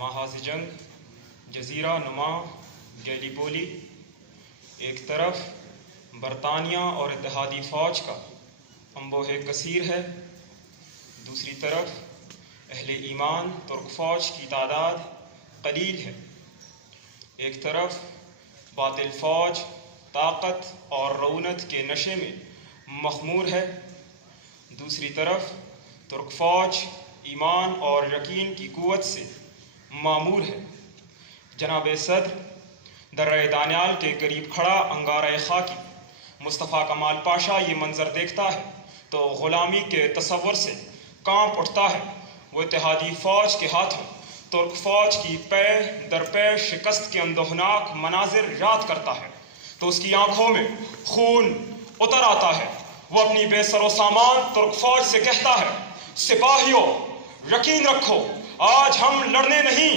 محاذ جنگ جزیرہ نما گیلیپولی، ایک طرف برطانیہ اور اتحادی فوج کا انبوہ کثیر ہے، دوسری طرف اہل ایمان ترک فوج کی تعداد قلیل ہے۔ ایک طرف باطل فوج طاقت اور رونت کے نشے میں مخمور ہے، دوسری طرف ترک فوج ایمان اور یقین کی قوت سے معمور ہے۔ جناب صدر درہ دانیال کے قریب کھڑا انگارۂ خاکی مصطفیٰ کمال پاشا یہ منظر دیکھتا ہے تو غلامی کے تصور سے کانپ اٹھتا ہے۔ وہ اتحادی فوج کے ہاتھوں ترک فوج کی پے در پے شکست کے اندوہناک مناظر یاد کرتا ہے تو اس کی آنکھوں میں خون اتر آتا ہے۔ وہ اپنی بے سر و سامان ترک فوج سے کہتا ہے، سپاہیوں یقین رکھو، آج ہم لڑنے نہیں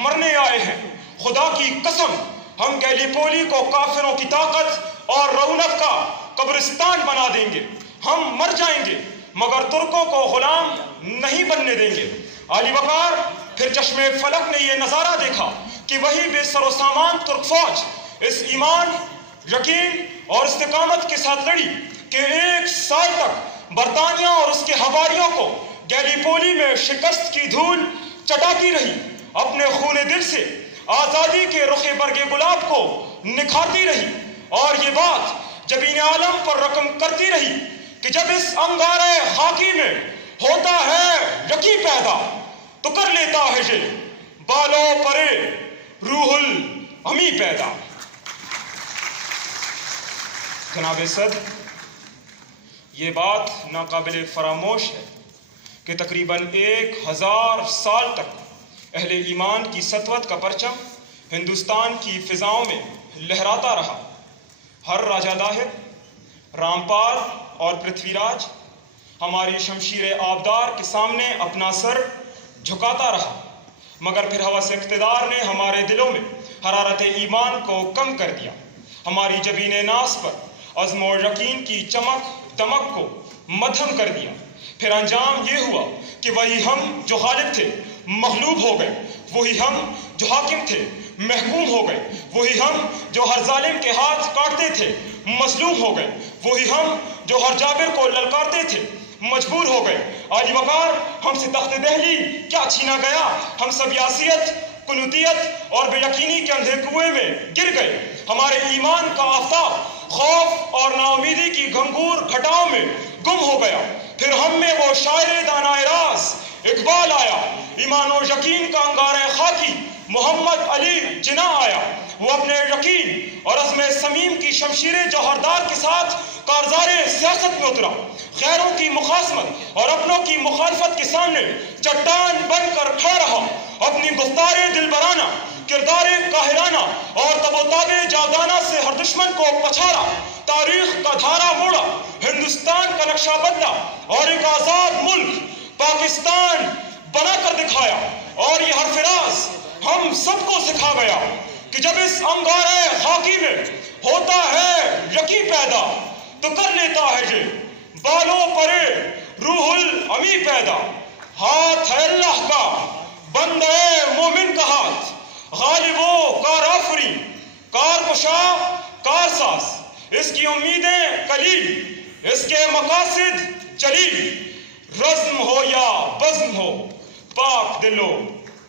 مرنے آئے ہیں۔ خدا کی قسم ہم گیلیپولی کو کافروں کی طاقت اور رونق کا قبرستان بنا دیں گے۔ ہم مر جائیں گے مگر ترکوں کو غلام نہیں بننے دیں گے۔ علی وقار پھر چشم فلک نے یہ نظارہ دیکھا کہ وہی بے سر و سامان ترک فوج اس ایمان، یقین اور استقامت کے ساتھ لڑی کہ 1 سال تک برطانیہ اور اس کے ہواریوں کو گیلیپولی میں شکست کی دھول چٹاتی رہی، اپنے خون دل سے آزادی کے رخ برگ گلاب کو نکھارتی رہی، اور یہ بات جبین عالم پر رقم کرتی رہی کہ جب اس انگارۂ خاکی میں ہوتا ہے یقین پیدا تو کر لیتا ہے یہ بالوں پرے روح الامی پیدا۔ جناب صدر، یہ بات ناقابل فراموش ہے کہ تقریباً 1000 سال تک اہل ایمان کی سطوت کا پرچم ہندوستان کی فضاؤں میں لہراتا رہا۔ ہر راجہ داہر، رامپال اور پرتھوی راج ہماری شمشیر آبدار کے سامنے اپنا سر جھکاتا رہا، مگر پھر ہوس اقتدار نے ہمارے دلوں میں حرارت ایمان کو کم کر دیا، ہماری جبین ناز پر عزم و یقین کی چمک دمک کو مدھم کر دیا۔ پھر انجام یہ ہوا کہ وہی ہم جو غالب تھے مغلوب ہو گئے، وہی ہم جو حاکم تھے محکوم ہو گئے، وہی ہم جو ہر ظالم کے ہاتھ کاٹتے تھے مظلوم ہو گئے، وہی ہم جو ہر جابر کو للکارتے تھے مجبور ہو گئے۔ علی وقار ہم سے تخت دہلی کیا چھینا گیا، ہم سب یاسیت، قنوتیت اور بے یقینی کے اندھے کنویں میں گر گئے۔ ہمارے ایمان کا آفتاب خوف اور ناامیدی کی گھنگور گھٹاؤں میں گم ہو گیا۔ پھر ہم میں وہ شاعر دانائے راز اقبال آیا، ایمان و یقین کا انگارۂ خاکی محمد علی جناح آیا۔ وہ اپنے یقین اور عزم صمیم کی شمشیر جوہردار کے ساتھ کارزار سیاست میں اترا، غیروں کی مخاصمت اور اپنوں کی مخالفت کے سامنے چٹان بن کر کھڑا رہا۔ اپنی گفتار دلبرانہ، کردار قاہرانہ اور تب و تاب جاودانہ سے ہر دشمن کو پچھاڑا، تاریخ کا دھارا موڑا، ہندوستان کا نقشہ بدلا اور ایک آزاد ملک پاکستان بنا کر دکھایا۔ اور یہ حرف راز ہم سب کو سکھا گیا کہ جب اس انگارۂ خاکی میں ہوتا ہے یقین پیدا تو کر لیتا ہے یہ بالوں پرے روح الامی پیدا۔ ہاتھ ہے اللہ کا، بندے مومن کا ہاتھ، غالب و کار آفرین، کار کشا کار ساز۔ اس کی امیدیں قلیل، اس کے مقاصد جلیل، رزم ہو یا بزم ہو پاک دل و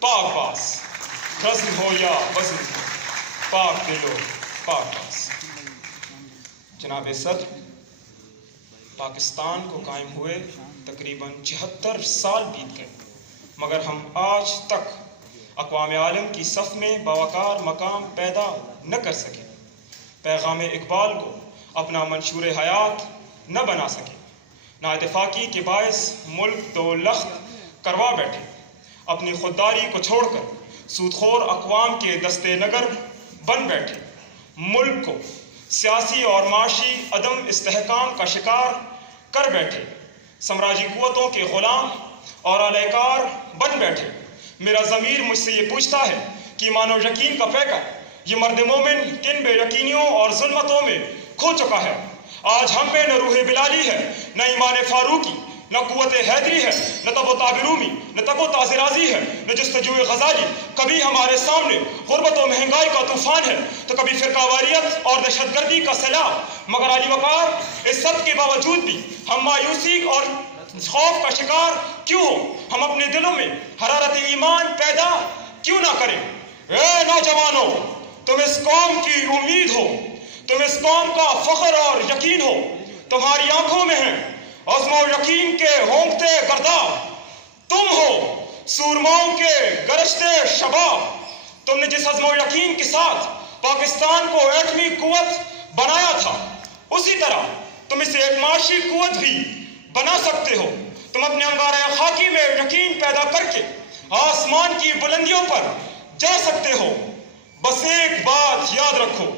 پاک باز، رزم ہو یا بزم ہو پاک دل و پاک باز۔ جناب صدر، پاکستان کو قائم ہوئے تقریباً 76 سال بیت گئے، مگر ہم آج تک اقوام عالم کی صف میں باوقار مقام پیدا نہ کر سکے، پیغام اقبال کو اپنا منشور حیات نہ بنا سکے، نااتفاقی کے باعث ملک دو لخت کروا بیٹھے، اپنی خودداری کو چھوڑ کر سودخور اقوام کے دستے نگر بن بیٹھے، ملک کو سیاسی اور معاشی عدم استحکام کا شکار کر بیٹھے، سمراجی قوتوں کے غلام اور اہلکار بن بیٹھے۔ میرا ضمیر مجھ سے یہ پوچھتا ہے کہ ایمان و یقین کا پیکر یہ مرد مومن کن بے یقینیوں اور ظلمتوں میں کھو چکا ہے۔ آج ہم میں نہ روح بلالی ہے، نہ ایمان فاروقی، نہ قوت حیدری ہے، نہ تب و تاب رومی، نہ تب و تاز رازی ہے، نہ جستجو غزالی. کبھی ہمارے سامنے غربت و مہنگائی کا طوفان ہے تو کبھی فرقہ واریت اور دہشت گردی کا سیلاب. مگر علی وقار، اس سب کے باوجود بھی ہم مایوسی اور خوف کا شکار کیوں ہو؟ ہم اپنے دلوں میں حرارت ایمان پیدا کیوں نہ کریں؟ اے نوجوانوں، تم اس قوم کی امید ہو، تم اس قوم کا فخر اور یقین ہو. تمہاری آنکھوں میں ہیں عزم و یقین کے ہونکتے گرداب. تم ہو سورماؤں کے گرجتے شباب. تم نے جس عزم و یقین کے ساتھ پاکستان کو ایٹمی قوت بنایا تھا، اسی طرح تم اسے ایک معاشی قوت بھی بنا سکتے ہو. تم اپنے انگارہ خاکی میں یقین پیدا کر کے آسمان کی بلندیوں پر جا سکتے ہو. بس ایک بات یاد رکھو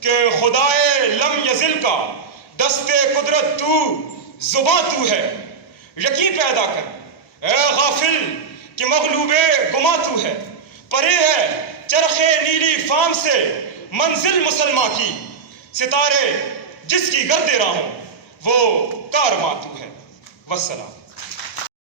کہ خدائے لم یزل کا دست قدرت تو، زباں تو ہے. یقین پیدا کر اے غافل کہ مغلوب گما تو ہے. پرے ہے چرخ نیلی فام سے منزل مسلمہ کی، ستارے جس کی گرد راہوں وہ کارواں تو ہے. والسلام.